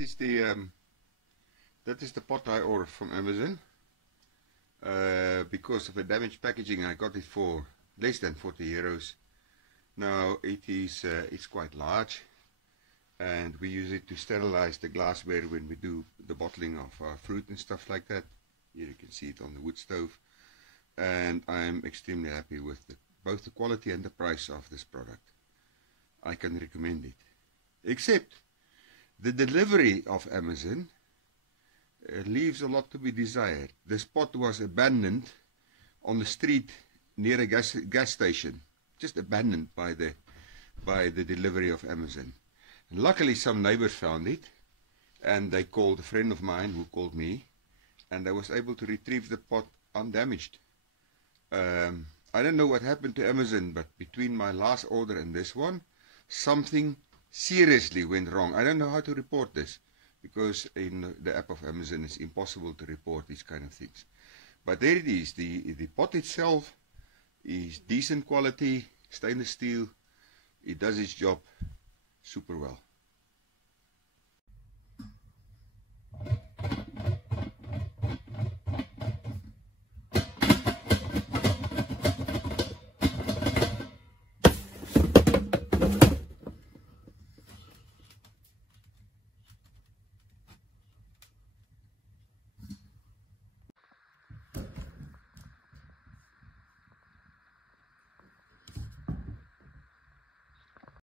Is the that is the pot I ordered from Amazon. Because of a damaged packaging, I got it for less than 40 euros. Now it is it's quite large, and we use it to sterilize the glassware when we do the bottling of fruit and stuff like that. Here you can see it on the wood stove, and I'm extremely happy with both the quality and the price of this product. I can recommend it, except the delivery of Amazon leaves a lot to be desired. This pot was abandoned on the street near a gas station, just abandoned by the delivery of Amazon. And luckily some neighbors found it, and they called a friend of mine who called me, and I was able to retrieve the pot undamaged. I don't know what happened to Amazon, but between my last order and this one, something seriously went wrong. I don't know how to report this, because in the app of Amazon it's impossible to report these kind of things. But there it is. The pot itself is decent quality, stainless steel. It does its job super well.